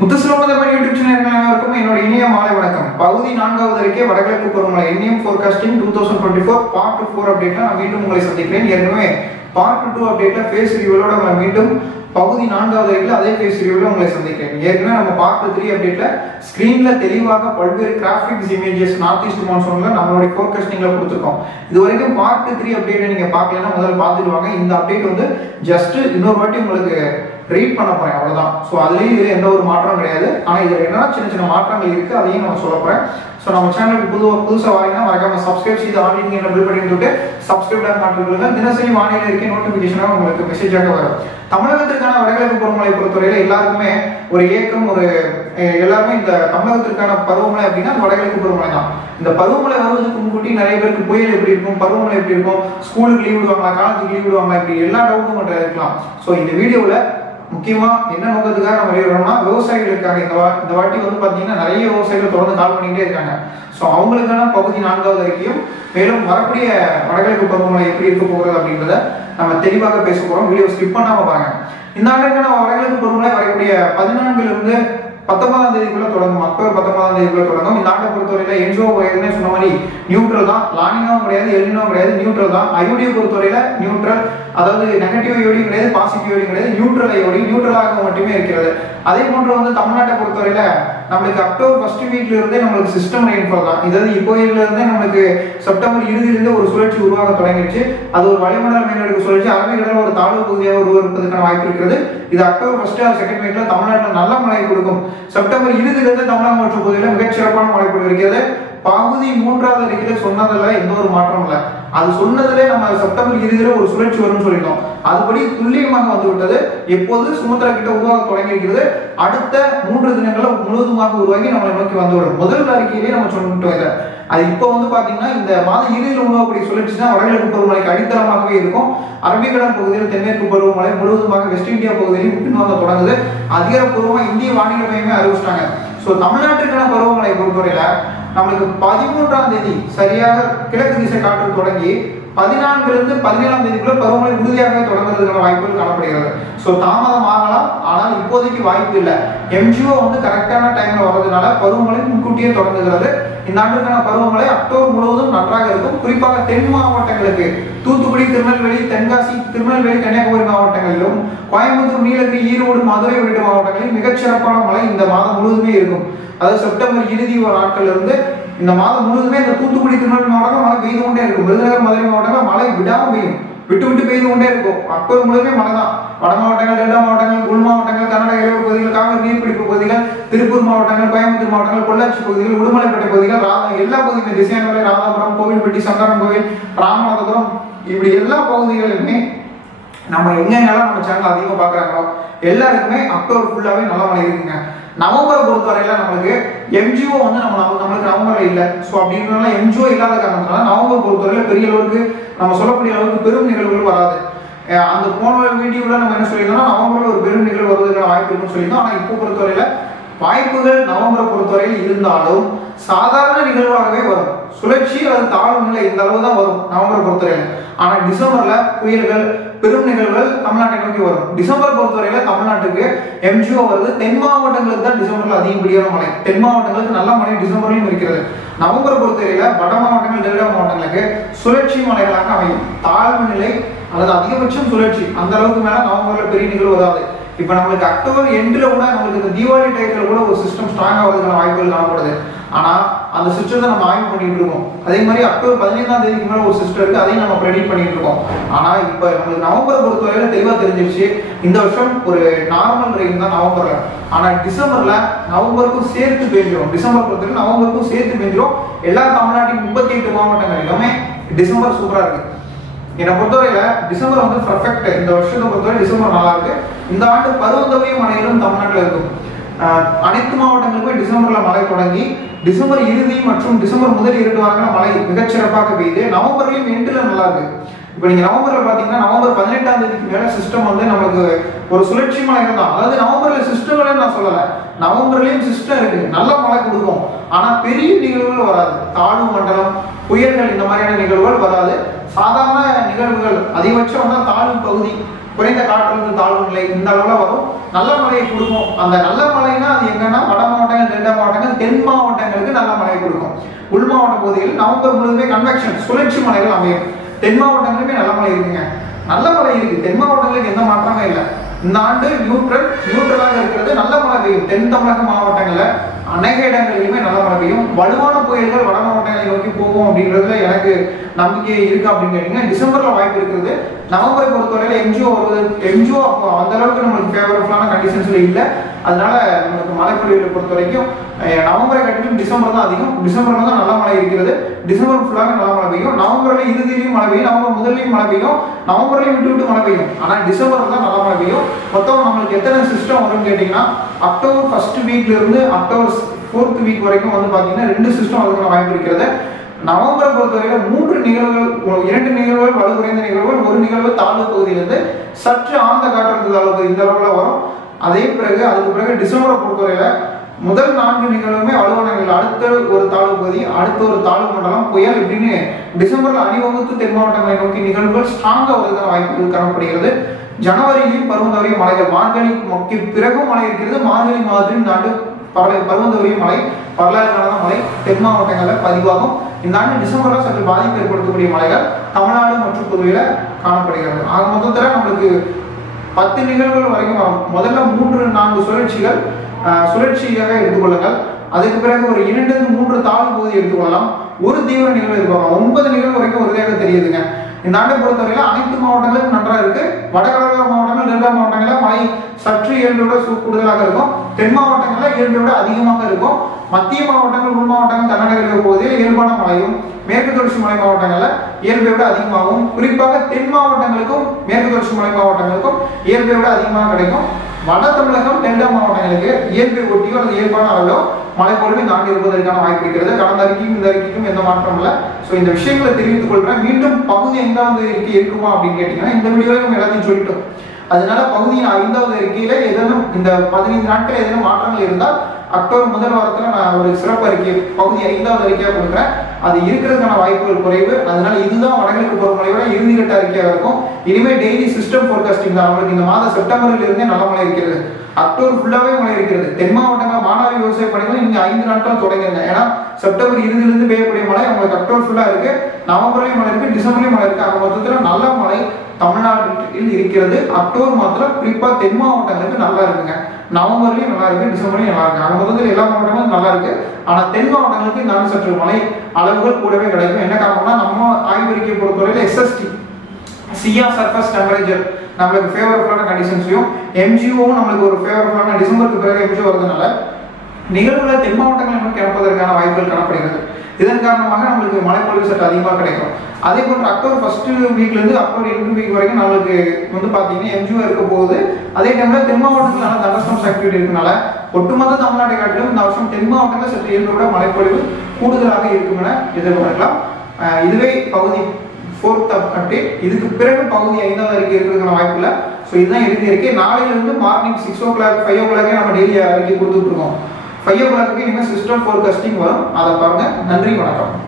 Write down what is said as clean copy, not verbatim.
முத்துசுலோகதர்மன் YouTube channel அனைவருக்கும் என்னோட இனிய மாலை வணக்கம். பகுதி 4வது அறிக்கை வடகிழக்கு பருவமழை என்எம் ஃபோர்காஸ்டிங் 2024 பார்ட் 4 அப்டேட்ல நான் மீண்டும் உங்களை சந்திக்கிறேன். ஏற்கனவே பார்ட் 2 அப்டேட்ல ஃபேஸ் ரிவ்யூவோட நம்ம மீண்டும் பகுதி 4வது அறிக்கையில் அதே ஃபேஸ் ரிவ்யூல உங்களை சந்திக்கிறேன். ஏற்கனவே நம்ம பார்ட் 3 அப்டேட்ல ஸ்கிரீன்ல தெளிவாக பல்வேறு கிராபிக்ஸ் இமேஜஸ் நார்த் ஈஸ்ட் மான்சூன்ல நம்மளுடைய ஃபோர்காஸ்டிங்ல கொடுத்துருக்கோம். இது வரைக்கும் பார்ட் 3 அப்டேட்டை நீங்க பார்க்கலன்னா முதல்ல பார்த்துட்டு வாங்க. இந்த அப்டேட் வந்து ஜஸ்ட் இன்னொரு வாட்டி உங்களுக்கு ரீட் பண்ண போறேன், அவ்வளவுதான். ஸோ அதுலேயும் இதில் எந்த ஒரு மாற்றம் கிடையாது. ஆனால் இதில் என்ன சின்ன சின்ன மாற்றங்கள் இருக்கு, அதையும் நம்ம சொல்ல போறேன். ஸோ நம்ம சேனலுக்கு புதுசாக வாங்கினா மறக்காம சப்ஸ்கிரைப் செய்து ஆன்லைன் பில் பண்ணி விட்டு சப்ஸ்கிரைப் மாற்றிக்கொள்ளுங்க. தினசரி வானிலை இருக்கே நோட்டிபிகேஷனாக உங்களுக்கு மெசேஜாக வரும். தமிழகத்திற்கான வடகிழக்கு பருவமழை பொறுத்தவரையில எல்லாருக்குமே ஒரு ஏக்கம், ஒரு எல்லாருமே இந்த தமிழகத்திற்கான பருவமழை அப்படின்னா வடகிழக்கு பருவமழை தான். இந்த பருவமழை வருவதற்கு முன்கூட்டி நிறைய பேருக்கு புயல் எப்படி இருக்கும், பருவமழை எப்படி இருக்கும், ஸ்கூலுக்கு லீவ் விடுவாங்களா, காலேஜுக்கு லீவ் விடுவாங்களா, இப்படி எல்லா டவுட்டும் மட்டும் இருக்கலாம். ஸோ இந்த வீடியோவில் முக்கியமா என்ன நோக்கத்துக்காக நம்ம வெளியிடறோம்னா விவசாயிகளுக்காக. இந்த வாட்டி வந்து பாத்தீங்கன்னா நிறைய விவசாயிகள் தொடர்ந்து கால் பண்ணிக்கிட்டே இருக்காங்க. ஸோ அவங்களுக்கான பகுதி 4வது அறிக்கையும் மேலும் வரக்கூடிய வடகிழக்கு பருவமழை எப்படி இருக்க போகிறது அப்படின்றத நம்ம தெளிவாக பேச போறோம். வீடியோ ஸ்கிப் பண்ணாம பாருங்க. இந்த ஆண்டுக்கான வடகிழக்கு பருவமழை வரக்கூடிய 14 19ஆம் தேதிக்குள்ள தொடங்கும். அக்டோபர் 19ஆம் தேதிக்குள்ள தொடங்கும். இந்த ஆண்டை பொறுத்தவரையில என்ஜோ ஏற்கனவே சொன்ன மாதிரி நியூட்ரல் தான். லானினாவும் கிடையாது, எல்னினாவும் கிடையாது, நியூட்ரல் தான். ஐயோடியை பொறுத்தவரையில நியூட்ரல், அதாவது நெகட்டிவ் ஐயோடியும் கிடையாது, பாசிட்டிவ் ஐயோடியும் கிடையாது, நியூட்ரல் ஐயோடி, நியூட்ரலாக மட்டுமே இருக்கிறது. அதே போன்று வந்து தமிழ்நாட்டை பொறுத்தவரையில நம்மளுக்கு அக்டோபர் ஃபர்ஸ்ட் வீக்ல இருந்தே நம்மளுக்கு சிஸ்டம் ரெயின்ஃபால் தான். இதாவது இப்போயில இருந்தே நம்மளுக்கு செப்டம்பர் இறுதியிலிருந்து ஒரு சுழற்சி உருவாக தொடங்கிடுச்சு. அது ஒரு வளிமண்டல மேலடுக்கு சுழற்சி, அரபிக்கடல் ஒரு தாழ்வு பகுதியாக உருவாக்குவதற்கான வாய்ப்பு இருக்கிறது. இது அக்டோபர் ஃபர்ஸ்ட் ஆர் செகண்ட் வீக்ல தமிழ்நாட்டில் நல்ல மழை கொடுக்கும். செப்டம்பர் இறுதியிலிருந்து தமிழகம் மற்றும் பகுதியில் மிகச்சிறப்பான மழை பொழிவு இருக்கிறது. பகுதி 3வது அறிக்கையில சொன்னதுல எந்த ஒரு மாற்றம் இல்லை. அது சொன்னதுல நம்ம செப்டம்பர் இறுதியில ஒரு சுழற்சி வரும்னு சொல்லிட்டோம். அதுபடி துல்லியமாக வந்து விட்டது. எப்போது சுமத்ரா கிட்ட உருவாக தொடங்கி இருக்கிறது, அடுத்த 3 தினங்கள்ல முழுவதுமாக உருவாகி நம்மளை நோக்கி வந்துவிடும். முதல் அறிக்கையிலேயே நம்ம சொல்லிட்டோம் இதை. அது இப்போ வந்து பாத்தீங்கன்னா இந்த மாத இறுதியில் உருவாகக்கூடிய சுழற்சி தான் வடகிழக்கு பருவமழைக்கு அடித்தளமாகவே இருக்கும். அரபிக்கடல் பகுதியில் தென்மேற்கு பருவமழை முழுவதுமாக வெஸ்ட் இந்தியா பகுதியிலும் பின்வாங்க தொடங்குது. அதிகாரப்பூர்வமா இந்திய வானிலை மையமே அறிவிச்சிட்டாங்க. ஸோ தமிழ்நாட்டிற்கான பருவமழை பொறுத்தவரையில நம்மளுக்கு 13ஆம் தேதி சரியாக கிழக்கு திசை காற்று தொடங்கி 14 17ஆம் தேதிக்குள்ள பருவமழை உறுதியாக தொடங்குறதுக்கான வாய்ப்புகள் காணப்படுகிறது. ஸோ தாமதம் ஆகலாம், ஆனால் இப்போதைக்கு வாய்ப்பு இல்லை. எம்ஜிஓ வந்து கரெக்டான டைம்ல வர்றதுனால பருவமழை முன்கூட்டியே தொடங்குகிறது. இந்த ஆண்டுக்கான பருவமழை அக்டோபர் முழுவதும் நன்றாக இருக்கும். குறிப்பாக தென் மாவட்டங்களுக்கு தூத்துக்குடி, திருநெல்வேலி, தென்காசி, திருநெல்வேலி, கன்னியாகுமரி மாவட்டங்களிலும், கோயம்புத்தூர், நீலகிரி, ஈரோடு, மதுரை உள்ளிட்ட மாவட்டங்களில் மிகச்சிறப்பான மழை இந்த மாதம் முழுவதுமே இருக்கும். அதாவது செப்டம்பர் இறுதி நாட்கள்ல இருந்து இந்த மாதம் முழுவதுமே இந்த தூத்துக்குடி, திருநெல்வேலி மாவட்டம் மழை பெய்து கொண்டே இருக்கும். விருதுநகர், மதுரை மாவட்டங்கள் மழை விடாம பெய்யும், விட்டு விட்டு பெய்து கொண்டே இருக்கும். அக்டோபர் முழுவதுமே மழை தான். வட மாவட்டங்கள், டெல்டா மாவட்டங்கள், உள் மாவட்டங்கள், கர்நாடக எல்லை பகுதிகள், காவிரி நீர்பிடிப்பு பகுதிகள், திருப்பூர் மாவட்டங்கள், கோயம்புத்தூர் மாவட்டங்கள், பொள்ளாச்சி பகுதிகள், உடுமலைப்பேட்டை பகுதிகள், எல்லா பகுதிகளுமே, திசையன்மலை, ராதாபுரம், கோவில்பட்டி, சங்கரன் கோவில், ராமநாதபுரம், இப்படி எல்லா பகுதிகளிலுமே நம்ம எங்கெங்கெல்லாம் நம்ம சேனல் அதிகமாக பார்க்குறாங்களோ எல்லாருக்குமே அக்டோபர் ஃபுல்லாகவே நல்ல மழை இருக்குங்க. நவம்பரை பொறுத்தவரையில நம்மளுக்கு எம்ஜிஓ வந்து நம்மளுக்கு நவம்பர்ல இல்லை. ஸோ அப்படின்றதுனால எம்ஜிஓ இல்லாத காரணத்தினால நவம்பர் பொறுத்தவரையில பெரிய அளவுக்கு நம்ம சொல்லக்கூடிய அளவுக்கு பெரும் நிகழ்வுகள் வராது. அந்த போன வீடியோவில் நம்ம என்ன சொல்லியிருந்தோம்னா நவம்பர்ல ஒரு பெரும் நிகழ்வு வருவதற்கான வாய்ப்பு இருக்குன்னு சொல்லியிருந்தோம். ஆனால் இப்போ பொறுத்தவரையில வாய்ப்புகள் நவம்பரை பொறுத்தவரையில் இருந்தாலும் சாதாரண நிகழ்வாகவே வரும். சுழற்சி அல்லது தாழ்வு நிலை இந்த அளவு தான் வரும் நவம்பரை பொறுத்தவரையில. ஆனால் டிசம்பர்ல புயல்கள், பெரும் நிகழ்வுகள் தமிழ்நாட்டை நோக்கி வரும். டிசம்பர் பொறுத்தவரையில தமிழ்நாட்டுக்கு எம்ஜிஓ வருது. தென் மாவட்டங்களுக்கு தான் டிசம்பர்ல அதிகப்படியான மழை. தென் மாவட்டங்களுக்கு நல்ல மழை டிசம்பர்லையும் இருக்கிறது. நவம்பர் பொறுத்தவரையில வட மாவட்டங்கள், டெல்டா மாவட்டங்களுக்கு சுழற்சி மழைகளாக அமையும். தாழ்வு நிலை அல்லது அதிகபட்சம் சுழற்சி அந்த அளவுக்கு மேல நவம்பர்ல பெரிய நிகழ்வு வராது. இப்ப நம்மளுக்கு அக்டோபர் எண்ட்ல கூட நம்மளுக்கு இந்த தீபாவளி டைத்துல கூட ஒரு சிஸ்டம் ஸ்ட்ராங் ஆகிறதுக்கான வாய்ப்புகள் காணப்படுது. ஆனா அந்த சிஸ்டத்தை நம்ம ஆய்வு பண்ணிட்டு இருக்கோம். அதே மாதிரி அக்டோபர் 15ஆம் தேதிக்கு மேல ஒரு சிஸ்டம் இருக்கு, அதையும் நம்ம ப்ரெடிக்ட் பண்ணிட்டு இருக்கோம். ஆனா இப்ப நம்மளுக்கு நவம்பர் பொறுத்தவரையில தெளிவா தெரிஞ்சிருச்சு, இந்த வருஷம் ஒரு நார்மல் ரெயின் தான் நவம்பர்ல. ஆனா டிசம்பர்ல நவம்பருக்கும் சேர்த்து பெஞ்சிரும். டிசம்பர் பொறுத்தவரை நவம்பருக்கும் சேர்த்து பெஞ்சிரும். எல்லா தமிழ்நாட்டின் 38 மாவட்டங்களிலுமே டிசம்பர் சூப்பரா இருக்கு. என்னை பொறுத்தவரையில டிசம்பர் வந்து பர்ஃபெக்ட். இந்த வருஷத்தை பொறுத்தவரை டிசம்பர் நல்லா இருக்கு. இந்த ஆண்டு பருவந்தவரை மழைகளும் தமிழ்நாட்டில் இருக்கும். அனைத்து மாவட்டங்களுக்கும் டிசம்பர்ல மழை தொடங்கி டிசம்பர் இறுதி மற்றும் டிசம்பர் முதல் 2 வாரங்கள் மழை மிகச்சிறப்பாக பெய்யுது. நவம்பர்லயும் எண்டுல நல்லா இருக்கு. இப்போ நீங்க நவம்பர்ல பாத்தீங்கன்னா நவம்பர் 18ஆம் தேதிக்கு மேல சிஸ்டம் வந்து நமக்கு ஒரு சுழற்சி மழைகள் தான். அதாவது நவம்பர்ல சிஸ்டம்ல நான் சொல்லல, நவம்பர்லயும் சிஸ்டம் இருக்கு, நல்ல மழை கொடுக்கும். ஆனா பெரிய நிகழ்வுகள் வராது. தாழ்வு மண்டலம், புயல்கள் இந்த மாதிரியான நிகழ்வுகள் வராது. சாதாரண நிகழ்வுகள் அதிகபட்சம் தான் தாழ்வு பகுதி, குறைந்த காற்றழுத்த தாழ்வு நிலை இந்த அளவுல வரும். நல்ல மழையை கொடுக்கும். அந்த நல்ல மழைனா அது தென் மாவட்டங்களுக்கு நல்ல மழை கொடுக்கும். உள் மாவட்ட பகுதிகளில் நவம்பர் முழுவதுமே கன்வெக்ஷன் சுழற்சி மழைகள் அமையும். தென் மாவட்டங்களுமே நல்ல மழை இருக்குங்க, நல்ல மழை இருக்கு. தென் மாவட்டங்களுக்கு எந்த மாற்றமே இல்லை. இந்த ஆண்டு நியூட்ரலாக இருக்கிறது. நல்ல மழை பெய்யும். தென் தமிழக மாவட்டங்கள்ல அநேக இடங்களிலுமே நல்ல மழை பெய்யும். வலுவான புயல்கள் வட மாவட்டங்களை நோக்கி போகும் அப்படின்றதுல எனக்கு நம்பிக்கை இருக்கு அப்படின்னு கேட்டீங்கன்னா டிசம்பர்ல வாய்ப்பு இருக்கிறது. நவம்பரை பொறுத்தவரையில எம்ஜிஓ அந்த அளவுக்கு நம்மளுக்கு ஃபேவரபுளான கண்டிஷன்ஸ்ல இல்லை. அதனால நமக்கு மழை பொழிவை பொறுத்த வரைக்கும் நவம்பரை காட்டிலும் டிசம்பர் தான் அதிகம். டிசம்பர்ல தான் நல்ல மழை இருக்கிறது. டிசம்பர் ஃபுல்லாக நல்ல மழை பெய்யும். நவம்பர்ல இறுதியிலையும் மழை பெய்யும், நவம்பர் முதல்லையும் மழை பெய்யும், நவம்பர்லையும் விட்டு மழை பெய்யும். ஆனா டிசம்பர்ல தான் நல்ல மழை பெய்யும். மொத்தம் நம்மளுக்கு எத்தனை சிஸ்டம் வரும்னு கேட்டீங்கன்னா அக்டோபர் ஃபர்ஸ்ட் வீக்ல இருந்து அக்டோபர் 4th வீக் வரைக்கும் வந்து பாத்தீங்கன்னா 2 சிஸ்டம் அதுக்கான வாய்ப்பு இருக்கிறது. நவம்பரை பொறுத்தவரையில 2 நிகழ்வுகள் வலு குறைந்த நிகழ்வுகள், ஒரு நிகழ்வு தாழ்வு பகுதியிலிருந்து சற்று ஆழ்ந்த காற்றழுத்த தாழ்வு பகுதி இந்த அளவுல வரும். அதுக்கு பிறகு டிசம்பரை பொறுத்தவரையில முதல் 4 நிகழ்வுமே வலுவான நிகழ்வு, அடுத்த ஒரு தாழ்வு பகுதி, அடுத்த ஒரு தாழ்வு மண்டலம், புயல் இப்படின்னு டிசம்பர்ல அணிவகுத்து தென் மாவட்டங்களை நோக்கி நிகழ்வுகள் ஸ்ட்ராங்கா வருவதற்கான வாய்ப்புகள் காணப்படுகிறது. ஜனவரியிலையும் பருவந்தவரைய மழைகள், மார்கழிக்கு பிறகும் மழை இருக்கிறது. மார்கழி மாதத்தில் இந்த ஆண்டு பருவந்தவரைய மழை, வரலாறுக்கான மழை தென் மாவட்டங்களில் பதிவாகும். இந்த ஆண்டு டிசம்பர்ல சற்று பாதிப்பு ஏற்படுத்தக்கூடிய மழைகள் தமிழ்நாடு மற்றும் புதுவையில காணப்படுகிறது. ஆக மொத்தத்துல நம்மளுக்கு 10 நிகழ்வுகள் வரைக்கும் வரும். முதல்ல 3-4 சுழற்சியாக எடுத்துக்கொள்ளுங்கள். அதுக்கு பிறகு ஒரு 2-3 தாழ்வு பகுதி எடுத்துக்கொள்ளலாம். ஒரு தீவிர நிகழ்வு எடுத்துக்கொள்ளலாம். 9 நிகழ்வு வரைக்கும் ஒருதாக தெரியுதுங்க. இந்த ஆண்டை பொறுத்தவரையில அனைத்து மாவட்டங்களும் நன்றா இருக்கு. வடகடலோர மாவட்டங்கள், டெல்டா மாவட்டங்கள்ல மழை சற்று இயல்பை விட கூடுதலாக இருக்கும். தென் மாவட்டங்கள்ல இயல்பை விட அதிகமாக இருக்கும். மத்திய மாவட்டங்கள், உள் மாவட்டங்கள், கர்நாடக பகுதியில் இயல்பான மழையும், மேற்கு தொடர்ச்சி மலை மாவட்டங்கள்ல இயல்பை விட அதிகமாகவும், குறிப்பாக தென் மாவட்டங்களுக்கும் மேற்கு தொடர்ச்சி மலை மாவட்டங்களுக்கும் இயல்பை விட அதிகமாக கிடைக்கும். வட தமிழகம், டெல்டா மாவட்டங்களுக்கு இயல்பை ஒட்டியோ அல்லது இயல்பான அளவிலோ மழை பொழிவு இந்த ஆண்டு இருப்பதற்கான வாய்ப்பு இருக்கிறது. கடந்த அறிக்கையும் இந்த அறிக்கைக்கும் எந்த மாற்றம் இல்லை. ஸோ இந்த விஷயங்களை தெரிவித்துக் கொள்றேன். மீண்டும் பகுதி 5வது அறிக்கை இருக்குமா அப்படின்னு கேட்டீங்கன்னா இந்த வீடியோவில் நம்ம எல்லாத்தையும் சொல்லிட்டோம். அதனால பகுதியின் 5வது அறிக்கையில ஏதேனும் இந்த 15 நாட்கள் ஏதேனும் மாற்றங்கள் இருந்தால் அக்டோபர் முதல் வாரத்தில் நான் ஒரு சிறப்பு அறிக்கை பகுதி 5வது அறிக்கையாக கொடுக்குறேன். அது இருக்கிறதுக்கான வாய்ப்புகள் குறைவு. அதனால இதுதான் வடகிழக்கு பருவமழையோட இறுதிக்கட்ட அறிக்கையாக இருக்கும். இனிமே டெய்லி சிஸ்டம் ஃபோர்காஸ்டிங் தான். நம்மளுக்கு இந்த மாதம் செப்டம்பரில் இருந்தே நல்ல மழை இருக்கிறது. அக்டோபர் ஃபுல்லாவே மழை இருக்கிறது. தென் மாவட்டங்கள் மானாரி விவசாய பணிகள் நீங்க 5 நாட்கள் தொடங்குங்க. ஏன்னா செப்டம்பர் இறுதியிலிருந்து பெய்யக்கூடிய மழை உங்களுக்கு அக்டோபர் ஃபுல்லா இருக்கு, நவம்பர்லயும் மழை இருக்கு, டிசம்பர்லயும் மழை இருக்கு. ஆக மொத்தத்துல நல்ல மழை தமிழ்நாட்டில் இருக்கிறது. அக்டோபர் மாதத்துல குறிப்பா தென் மாவட்டங்களுக்கு நல்லா இருக்குங்க. நவம்பர்லயும் நல்லா இருக்கு, டிசம்பர்லயும் நல்லா இருக்கு. ஆக மொத்தத்தில் எல்லா மாவட்டங்களும் நல்லா இருக்கு. ஆனா தென் மாவட்டங்களுக்கு நான் சற்று மழை அளவுகள் கூடவே கிடைக்கும். என்ன காரணம்னா நம்ம ஆய்வறிக்கையை பொறுத்தவரையில SST சியா சர்ஃபேஸ் டெம்பரேச்சர் நம்மளுக்கு ஃபேவரபுளான கண்டிஷன்ஸையும், எம்ஜிஓவும் நம்மளுக்கு ஒரு ஃபேவரபுளான டிசம்பருக்கு பிறகு எம்ஜிஓ வருதுனால நிகழ்வுகளை தென் மாவட்டங்கள் நோக்கி கிளப்பதற்கான வாய்ப்புகள் காணப்படுகிறது. இதன் காரணமாக நம்மளுக்கு மழைப்பொழிவு சற்று அதிகமாக கிடைக்கும். அதே போன்று அக்டோபர் ஃபர்ஸ்ட் வீக்ல இருந்து அக்டோபர் 2 வீக் வரைக்கும் நம்மளுக்கு வந்து பாத்தீங்கன்னா எம்ஜிஓ இருக்க போகுது. அதே டைம்ல தென் மாவட்டத்தில் நல்ல தண்டர்ஸ்டார்ம்ஸ் ஆக்டிவிட்டி இருக்கனால ஒட்டுமொத்த தமிழ்நாட்டை காட்டிலும் இந்த வருஷம் தென் மாவட்டங்களில் சற்று இயல்பை விட மழைப்பொழிவு கூடுதலாக இருக்கும் என எதிர்பார்க்கலாம். இதுவே பகுதி 4th அப்டேட். இதுக்கு பிறகு பகுதி 5வது அறிக்கை இருக்கிறதுக்கான வாய்ப்பு இல்லை. ஸோ இதுதான் இறுதி அறிக்கை. நாளையிலிருந்து மார்னிங் 6 o'clock 5 o'clock நம்ம டெய்லி அறிக்கை கொடுத்துட்டு இருக்கோம். 5 o'clock இனிமேல் சிஸ்டம் ஃபோர்காஸ்டிங் வரும். அதை பாருங்க. நன்றி, வணக்கம்.